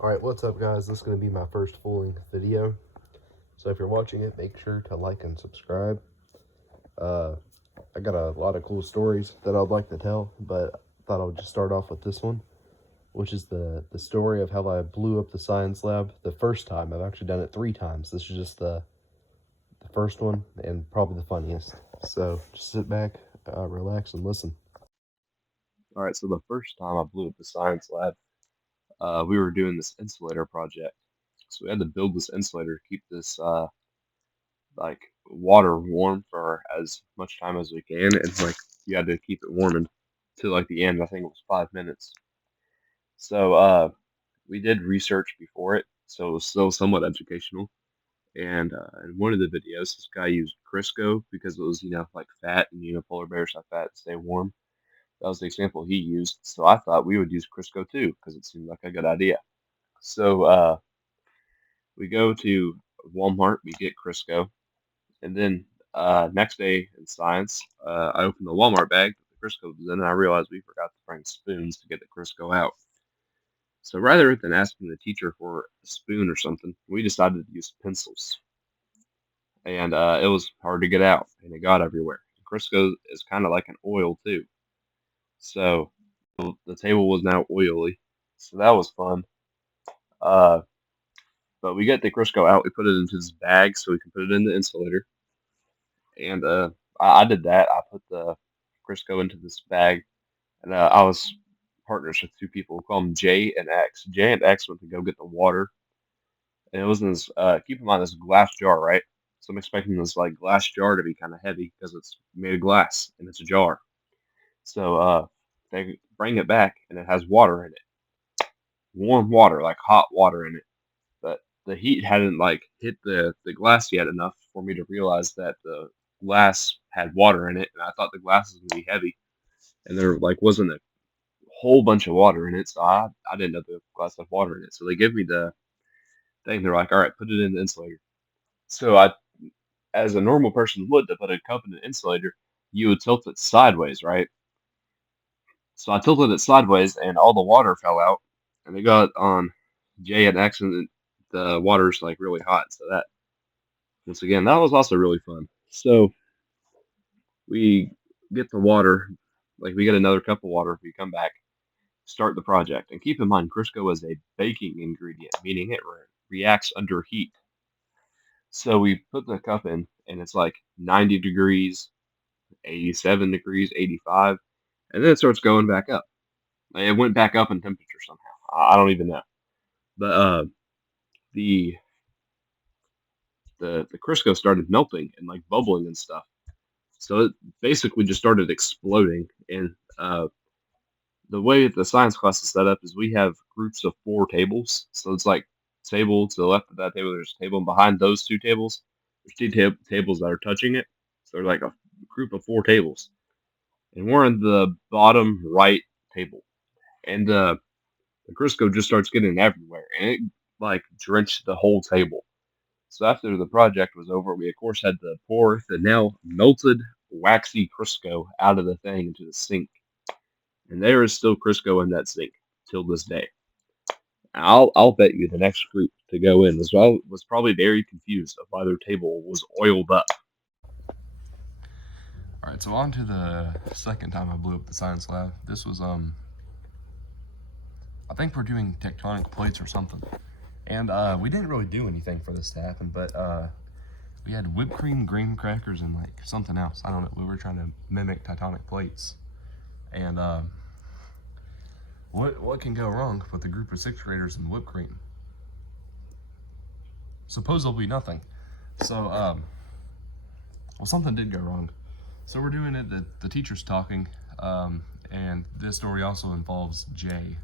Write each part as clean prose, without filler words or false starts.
Alright, what's up guys? This is going to be my first full-length video. So if you're watching it, make sure to like and subscribe. I got a lot of cool stories that I'd like to tell, but I thought I would just start off with this one, which is the story of how I blew up the science lab the first time. I've actually done it 3 times. This is just the first one and probably the funniest. So just sit back, relax, and listen. Alright, so the first time I blew up the science lab, we were doing this insulator project. So we had to build this insulator to keep this like water warm for as much time as we can, and like you had to keep it warm until like the end. I think it was 5 minutes. So we did research before it, so it was still somewhat educational. And in one of the videos, this guy used Crisco because it was like fat, and polar bears have fat to stay warm. That was the example he used. So I thought we would use Crisco too because it seemed like a good idea. So we go to Walmart, we get Crisco, and then next day in science, I opened the Walmart bag that the Crisco was in, and I realized we forgot to bring spoons to get the Crisco out. So rather than asking the teacher for a spoon or something, we decided to use pencils. And it was hard to get out, and it got everywhere. Crisco is kind of like an oil too. So the table was now oily. So that was fun. Uh, but we get the Crisco out, we put it into this bag so we can put it in the insulator. And I did that. I put the Crisco into this bag, and I was partners with 2 people. We call them J and X. J and X went to go get the water, and it was in this. Keep in mind, this glass jar, right? So I'm expecting this like glass jar to be kind of heavy because it's made of glass and it's a jar. So they bring it back, and it has water in it, warm water, like hot water in it. But the heat hadn't like hit the glass yet enough for me to realize that the glass had water in it, and I thought the glass was gonna be heavy, and there like wasn't a whole bunch of water in it, so I didn't know the glass had water in it. So they give me the thing. They're like, "All right, put it in the insulator." So I, as a normal person would, to put a cup in an insulator, you would tilt it sideways, right? So I tilted it sideways, and all the water fell out, and it got on J and X, and the water's like really hot. So that, once again, that was also really fun. So we get the water, like we get another cup of water. We come back, start the project, and keep in mind, Crisco is a baking ingredient, meaning it reacts under heat. So we put the cup in, and it's like 90 degrees, 87 degrees, 85, and then it starts going back up. It went back up in temperature somehow. I don't even know. But the the Crisco started melting and like bubbling and stuff. So it basically just started exploding. And the way the science class is set up is we have groups of 4 tables. So it's like table to the left of that table, there's a table, and behind those 2 tables, there's 2 tables that are touching it. So they're like a group of 4 tables. And we're in the bottom right table. And the Crisco just starts getting everywhere. And it like drenched the whole table. So after the project was over, we of course had to pour the now melted waxy Crisco out of the thing into the sink. And there is still Crisco in that sink till this day. I'll bet you the next group to go in was probably very confused of why their table was oiled up. All right, so on to the second time I blew up the science lab. This was I think we're doing tectonic plates or something, and we didn't really do anything for this to happen, but we had whipped cream, graham crackers, and like something else. I don't know. We were trying to mimic tectonic plates, and what can go wrong with a group of 6th graders and whipped cream? Supposedly nothing. So well, something did go wrong. So we're doing it. The teacher's talking, and this story also involves Jay.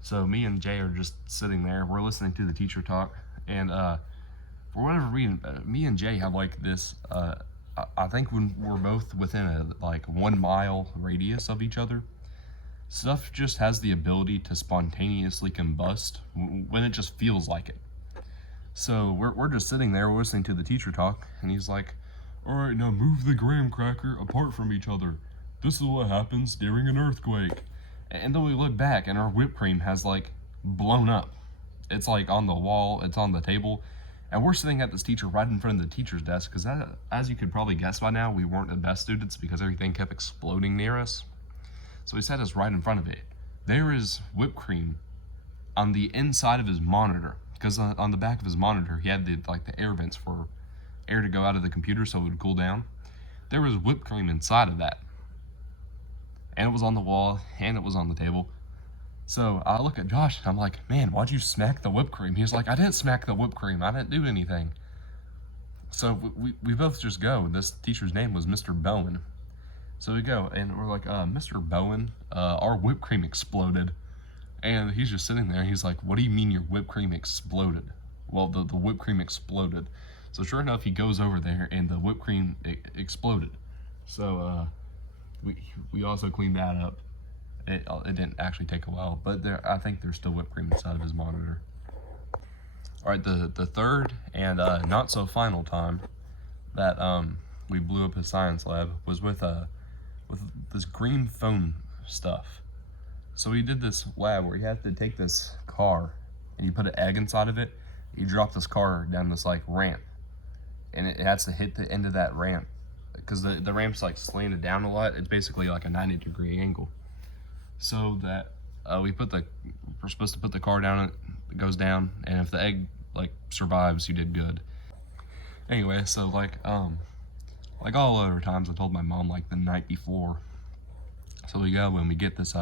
So me and Jay are just sitting there. We're listening to the teacher talk, and for whatever reason, me and Jay have like this. I think when we're both within a like 1 mile radius of each other, stuff just has the ability to spontaneously combust when it just feels like it. So we're just sitting there listening to the teacher talk, and he's like, "All right, now move the graham cracker apart from each other. This is what happens during an earthquake." And then we look back, and our whipped cream has like blown up. It's like on the wall, it's on the table. And we're sitting at this teacher right in front of the teacher's desk because, as you could probably guess by now, we weren't the best students because everything kept exploding near us. So he sat us right in front of it. There is whipped cream on the inside of his monitor because on the back of his monitor he had the air vents for air to go out of the computer so it would cool down. There was whipped cream inside of that, and it was on the wall and it was on the table. So I look at Josh and I'm like, man, why'd you smack the whipped cream? He's like, I didn't smack the whipped cream. I didn't do anything. So we both just go. This teacher's name was Mr. Bowen. So we go and we're like, Mr. Bowen, our whipped cream exploded. And he's just sitting there. He's like, what do you mean your whipped cream exploded? Well, the whipped cream exploded. So sure enough, he goes over there and the whipped cream exploded. So we also cleaned that up. It didn't actually take a while, but I think there's still whipped cream inside of his monitor. All right, the third and not so final time that we blew up his science lab was with this green foam stuff. So we did this lab where you have to take this car and you put an egg inside of it. You drop this car down this like ramp, and it has to hit the end of that ramp because the ramp's like slanted down a lot. It's basically like a 90-degree angle. So that we're supposed to put the car down, it goes down, and if the egg like survives, you did good. Anyway, so like all other times, I told my mom like the night before. So we go and we get this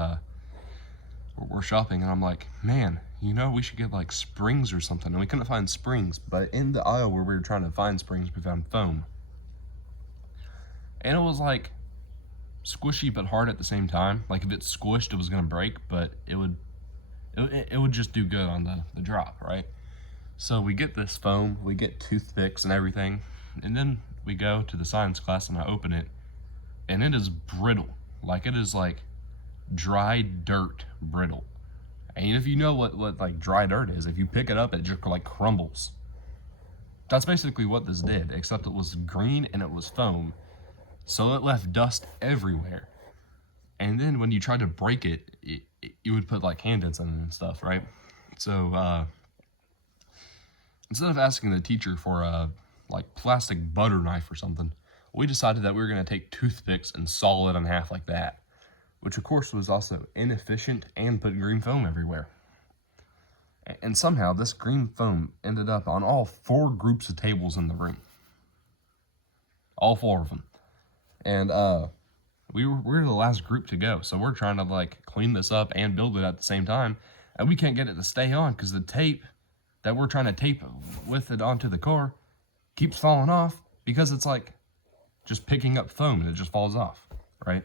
we're shopping and I'm like, man, you know, we should get like springs or something. And we couldn't find springs, but in the aisle where we were trying to find springs, we found foam. And it was like squishy but hard at the same time. Like if it's squished, it was gonna break, but it would just do good on the drop, right? So we get this foam, we get toothpicks and everything, and then we go to the science class and I open it, and it is brittle. Like it is like dry dirt brittle. And if you know what like dry dirt is, if you pick it up, it just like crumbles. That's basically what this did, except it was green and it was foam. So it left dust everywhere. And then when you tried to break it, you would put like hand dents in it and stuff, right? So instead of asking the teacher for a like plastic butter knife or something, we decided that we were gonna take toothpicks and saw it in half like that, which of course was also inefficient and put green foam everywhere. And somehow this green foam ended up on all 4 groups of tables in the room. All 4 of them. And we were the last group to go, so we're trying to like clean this up and build it at the same time, and we can't get it to stay on because the tape that we're trying to tape with it onto the car keeps falling off because it's like just picking up foam and it just falls off, right?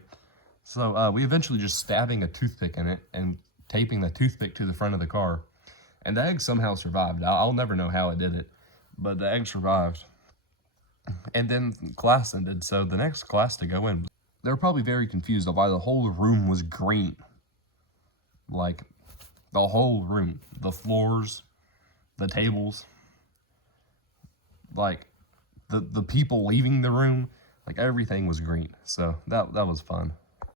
So we eventually just stabbing a toothpick in it and taping the toothpick to the front of the car, and the egg somehow survived. I'll never know how it did it, but the egg survived. And then class ended, so the next class to go in, they were probably very confused of why the whole room was green. Like, the whole room. The floors, the tables, like, the people leaving the room, like, everything was green. So, that was fun.